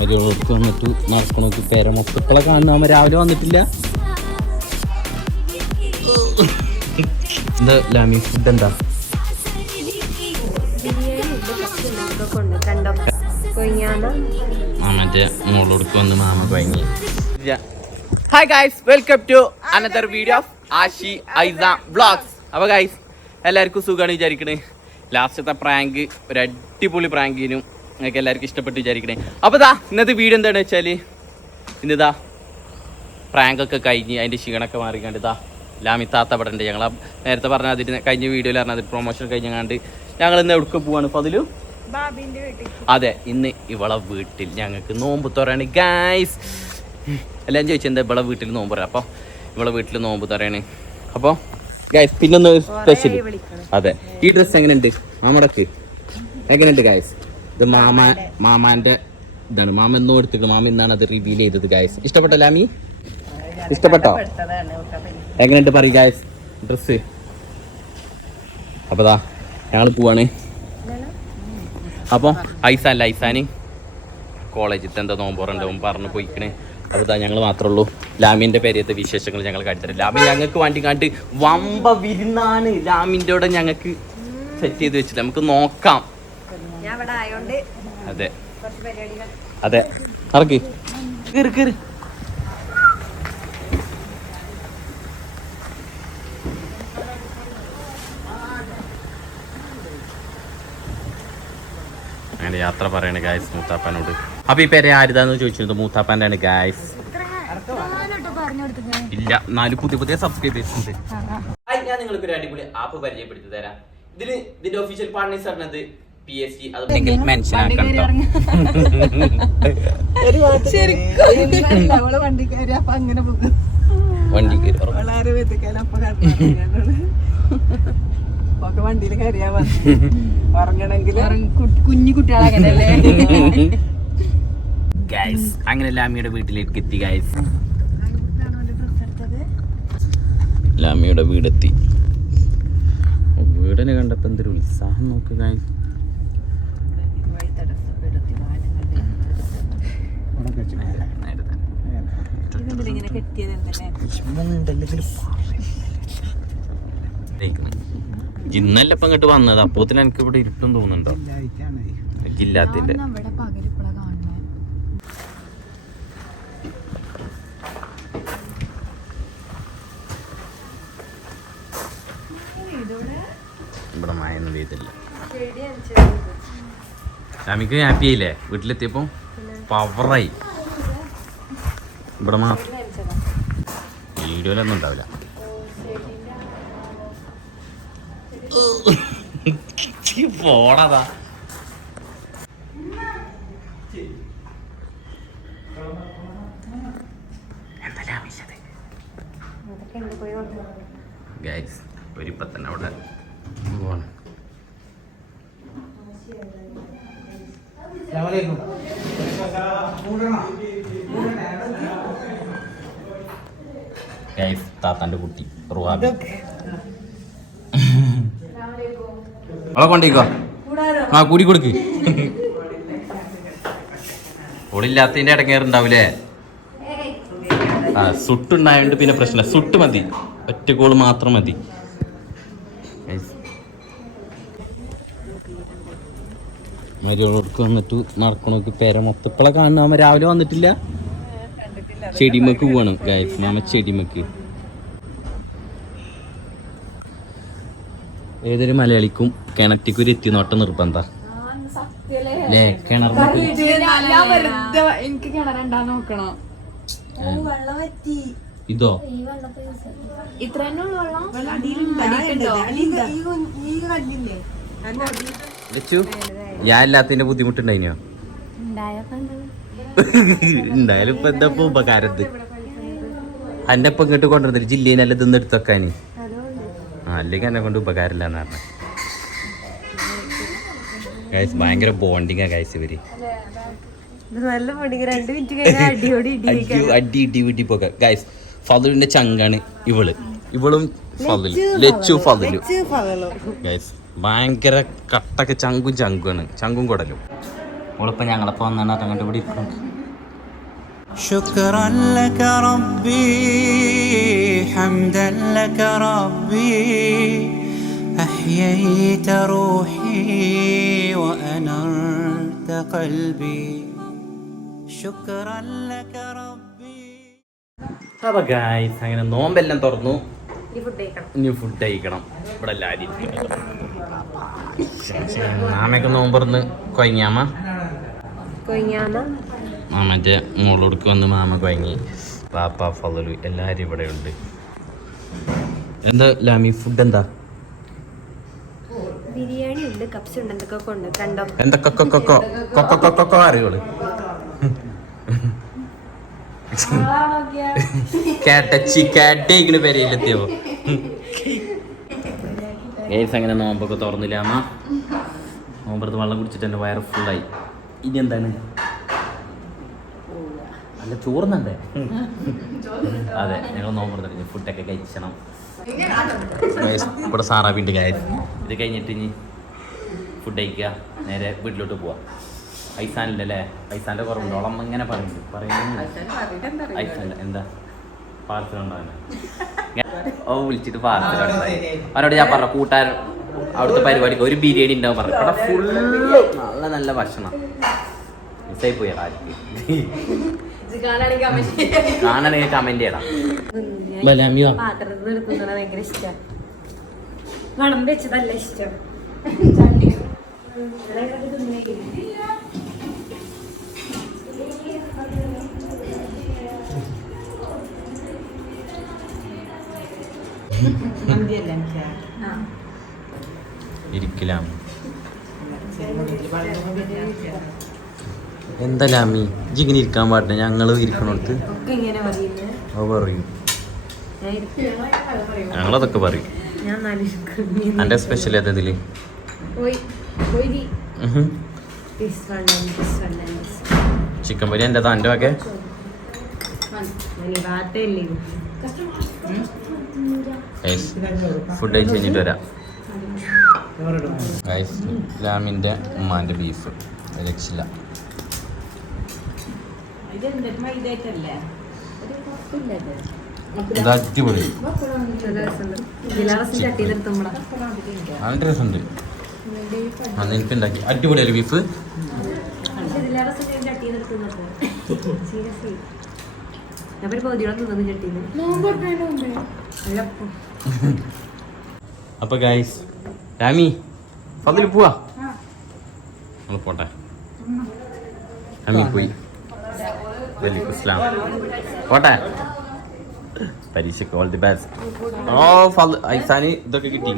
മര്യാദക്ക് വന്നിട്ട് നടക്കണോക്ക് പേര മൊത്തക്കളെ കാണുന്ന രാവിലെ വന്നിട്ടില്ല. എന്താ ലാമി ഫുഡ് എന്താ? മാമന്റെ മോളോടക്ക് വന്ന് മാമ കൊയങ്ങി. Hi guys, welcome to another video of Ashi Aisa vlogs. അപ്പോൾ ഗൈസ് എല്ലാവർക്കും സുഖമാണ് വിചാരിക്കണേ. ലാസ്റ്റത്തെ പ്രാങ്ക് ഒരു അടിപൊളി പ്രാങ്കിനും നിങ്ങൾക്ക് എല്ലാവർക്കും ഇഷ്ടപ്പെട്ട് വിചാരിക്കണേ. അപ്പോൾ ഇന്നത്തെ വീഡിയോ എന്താണെന്ന് വെച്ചാൽ ഇന്നിതാ പ്രാങ്കൊക്കെ കഴിഞ്ഞ് അതിൻ്റെ ക്ഷീണമൊക്കെ മാറിക്കണ്ട് ലാമി താത്ത ഇവിടെ ഉണ്ട്. ഞങ്ങൾ നേരത്തെ പറഞ്ഞ അതിന് കഴിഞ്ഞ വീഡിയോയിൽ പറഞ്ഞത് പ്രൊമോഷൻ കഴിഞ്ഞാണ്ട് ഞങ്ങൾ ഇന്ന് എവിടെ പോവാണ്? ഫതിലു അതെ, ഇന്ന് ഇവളെ വീട്ടിൽ ഞങ്ങൾക്ക് നോമ്പ് തുറയാണ് ഗൈസ്. എല്ലാം ചോദിച്ചത് എന്താ ഇവളെ വീട്ടിൽ നോമ്പ് തുറ. അപ്പോൾ ഇവളെ വീട്ടിൽ നോമ്പ് തുറയാണ്. അപ്പോൾ ഗൈസ് പിന്നൊന്ന് സ്പെഷ്യൽ. അതെ, ഈ ഡ്രസ്സ് എങ്ങനെയുണ്ട് മാമടക്ക്? എങ്ങനെയുണ്ട് ഗൈസ്? ഇത് മാമാന്റെ ഇതാണ്. മാമ എന്നോ എടുത്തിട്ട് മാമ ഇന്നാണ് അത് റിവീൽ ചെയ്തത് ഗൈസ്. ഇഷ്ടപ്പെട്ടോ ലാമി? ഇഷ്ടപ്പെട്ടോ? എങ്ങനെയുണ്ട് പറയും ഗൈസ് ഡ്രസ്സ്? അപ്പോൾ ഞങ്ങൾ പോവാണ്. അപ്പോൾ ഐസാന് കോളേജിൽ എന്താ നോമ്പോറുണ്ടാവും പറഞ്ഞ് പോയിക്കണേ. അപ്പോൾ ഞങ്ങൾ മാത്രമേ ഉള്ളൂ. ലാമിൻ്റെ പേരത്തെ വിശേഷങ്ങൾ ഞങ്ങൾ കാണിത്തരാം. ലാമി ഞങ്ങൾക്ക് വേണ്ടി കണ്ട് വമ്പ വിരുന്നാണ് ലാമിൻ്റെ കൂടെ ഞങ്ങൾക്ക് സെറ്റ് ചെയ്ത് വെച്ചിട്ട് നമുക്ക് നോക്കാം. അതെ അതെ, ഇറക്കി കയറി കയറി. അങ്ങനെ യാത്ര പറയണേ ഗായ്സ് മൂത്താപ്പാനോട്. അപ്പൊ ഈ പേരെ ആരുതാന്ന് ചോദിച്ചിരുന്നു. മൂത്താപ്പാൻ്റെ ആണ് ഗായ്സ്. ഇല്ല, 4 പുതിയ സബ്സ്ക്രൈബേഴ്സ് ഉണ്ട്. ഞാൻ നിങ്ങൾക്ക് ഒരു അടിപൊളി ആപ്പ് പരിചയപ്പെടുത്തി തരാം. ഇതിന്റെ ഒഫീഷ്യൽ പാർട്ട്നേഴ്സ് പറഞ്ഞത് PSG. അതൊക്കെ മെൻഷൻ ആക്കണം. വണ്ടിയിൽ കയറിയാ ഉറങ്ങണമെങ്കിൽ കുഞ്ഞു കുട്ടികളെ ഗൈസ് അങ്ങനെ ലാമിയുടെ വീട്ടിലേക്ക് എത്തി ഗൈസ്. ലാമിയുടെ വീടെത്തി. വീടിനെ കണ്ടപ്പോ എന്തൊരു ഉത്സാഹം നോക്ക് ഗൈസ്. ഇന്നല്ല ഇപ്പൊ ഇങ്ങോട്ട് വന്നത്. അപ്പോത്തിന് എനിക്ക് ഇവിടെ ഇരുട്ടും തോന്നുന്നുണ്ടോ? ഇല്ലാത്തിന്റെ ഇവിടെ മഴയൊന്നും പെയ്തില്ല. ലാമിക്ക് ഹാപ്പി ആയില്ലേ വീട്ടിലെത്തിയപ്പോ? പവറായി. ഇവിടെ മാത്രം വീഡിയോയിലൊന്നും ഉണ്ടാവില്ല. പോടാ ഗൈസ് ഒരിപ്പം തന്നെ അവിടെ പോവാണ്. ഗൈസ് താത്താന്റെ കുട്ടി റുഹാബി അവളെ കൊണ്ടേക്കോ. ആ കൂടി കൊടുക്ക്. ഓളില്ലാത്തതിന്റെ ഇടങ്ങേറുണ്ടാവൂലേ? ആ സുട്ടുണ്ടായോണ്ട് പിന്നെ പ്രശ്നമില്ല. സുട്ട് മതി, ഒറ്റ കോള് മാത്രം മതി. മര്യാദക്ക് വന്നിട്ട് നടക്കണോക്ക് പേര മൊത്തക്കളെ കാണുന്ന മാമ രാവിലെ വന്നിട്ടില്ല. ചെടിമക്ക് പോവാണ് ഗൈസ്. മാമ ചെടിമക്ക്. ഏതൊരു മലയാളിക്കും കിണറ്റിക്കൊരു എത്തി നോട്ടം നിർബന്ധ അല്ലേ? കിണർ ഇതോ ഞാൻ എല്ലാത്തിന്റെ ബുദ്ധിമുട്ടുണ്ടായിനോ? ഉണ്ടായാലും ഇപ്പൊ എന്താ ഉപകാരത്ത് എന്നെ ഇപ്പൊ ഇങ്ങോട്ട് കൊണ്ടുവന്നില്ല ജില്ലയിൽ നല്ല ഇതൊന്നും എടുത്തൊക്കാന്. അല്ലെങ്കിൽ എന്നെ കൊണ്ട് ഉപകാരമില്ല എന്ന് പറഞ്ഞ ഗൈസ്. ഭയങ്കര ബോണ്ടിങ്ങാ ഗൈസ് ഇവര്. അടി ഇടി വീട്ടി പോക ഗൈസ്. ഫതിലിന്റെ ചങ്കാണ് ഇവളും ഫതിൽ ലച്ചു ഫതിലു ഗൈസ്. ഭയങ്കര കട്ടൊക്കെ ചങ്കും കുടലും. ഓളിപ്പോൾ ഞങ്ങളപ്പോൾ വന്നാണ് അതങ്ങോട്ട് ഇവിടെ ഇരിക്കണം. شكرا لك ربي حمدا لك ربي أحييت روحي وأنرت قلبي شكرا لك ربي. അപ്പോൾ ഗായ്സ് അങ്ങനെ നോമ്പെല്ലാം തുറന്നു. ഈ ഫുഡ് കഴിക്കണം. ഇനി ഫുഡ് കഴിക്കണം. ഇവിടെ എല്ലാവരും മാമയൊക്കെ നോമ്പ് തുറന്ന് കൊയങ്ങിയാമ്മ മാമൻ്റെ മോളോടുക്ക് വന്ന് മാമ കൊയങ്ങി. പാപ്പ ഫലു എല്ലാവരും ഇവിടെ ഉണ്ട്. എന്താ ലാമി ഫുഡ് എന്താ? ബിരിയാണി ഉണ്ട്, കപ്സ് ഉണ്ട്, എന്തൊക്കെ ഉണ്ട് കണ്ടോ? എന്തൊക്കെ അറിയോള് കേട്ടച്ചിക്കാട്ടേക്കിന് പേരയിലെത്തിയോ? ഗൈസ് അങ്ങനെ നോമ്പൊക്കെ തുറന്നില്ല അമ്മ. നോമ്പറത്ത് വെള്ളം കുടിച്ചിട്ട് എൻ്റെ വയറ് ഫുള്ളായി. ഇനി എന്താണ്? അല്ല ചോറുന്നുണ്ടേ. അതെ ഞങ്ങൾ നോമ്പറത്ത് ഫുഡൊക്കെ കഴിച്ചണം. ഇവിടെ സാറാപ്പിൻ്റെ കാര്യം ഇത് കഴിഞ്ഞിട്ട് ഇനി ഫുഡ് കഴിക്കുക, നേരെ വീട്ടിലോട്ട് പോവാം. ഐസാനില്ലല്ലേ? ഐസാൻ്റെ കുറവുണ്ട്. ഓളം ഇങ്ങനെ പറയുന്നു ഐസാൻ്റെ എന്താ പാർസലുണ്ടാകുന്നത്. ഓ വിളിച്ചിട്ട് പാർസലുണ്ടായി. അവരോട് ഞാൻ പറഞ്ഞു കൂട്ടുകാരൻ അവിടുത്തെ പരിപാടിക്ക് ഒരു ബിരിയാണി ഉണ്ടാവും പറഞ്ഞു. അവിടെ ഫുള്ള് നല്ല നല്ല ഭക്ഷണം. മിസ്സായി പോയി ആർക്ക് കാണാണെങ്കിൽ കമന്റ് ചെയ്യണം. പാത്രത്തിൽ എടുക്കുന്നത് ഭയങ്കര ഇഷ്ടം. വളം വെച്ചതല്ല ഇഷ്ടം. ഇരിക്കലാം എന്താ ലാമി ജിങ്ങനെ ഇരിക്കാൻ പാടില്ല. ഞങ്ങള് ഇരിക്കണോടത്ത് ഒക്കെ ഇങ്ങനെ പറയുന്നത് അത് പറയും. ഞങ്ങളതൊക്കെ പറയും. ഞാൻ എൻ്റെ സ്പെഷ്യൽ ഏതാ ഇതില്? ചിക്കൻ പൊരി എൻ്റെ തൻ്റെ ഒക്കെ ഫുഡ് കഴിച്ച് കഴിഞ്ഞിട്ട് വരാം. ഗൈസ് ലാമിൻ്റെ ഉമ്മാൻ്റെ ബീഫ് രക്ഷില്ല. ഇത് അടിപൊളി നല്ല രസമുണ്ട്. അന്ന് എനിക്ക് ഉണ്ടാക്കി അടിപൊളിയല്ലേ ബീഫ്? അപ്പൊ ഗൈസ് രാമി ഫതിൽ പോവാ. നമ്മൾ പോട്ടെ. രാമി പോയി. ഇസ്ലാം പോട്ടെ. പരീക്ഷയ്ക്ക് ഓൾ ദി ബെസ്റ്റ്. ഓ ഐസാന് ഇതൊക്കെ കിട്ടി.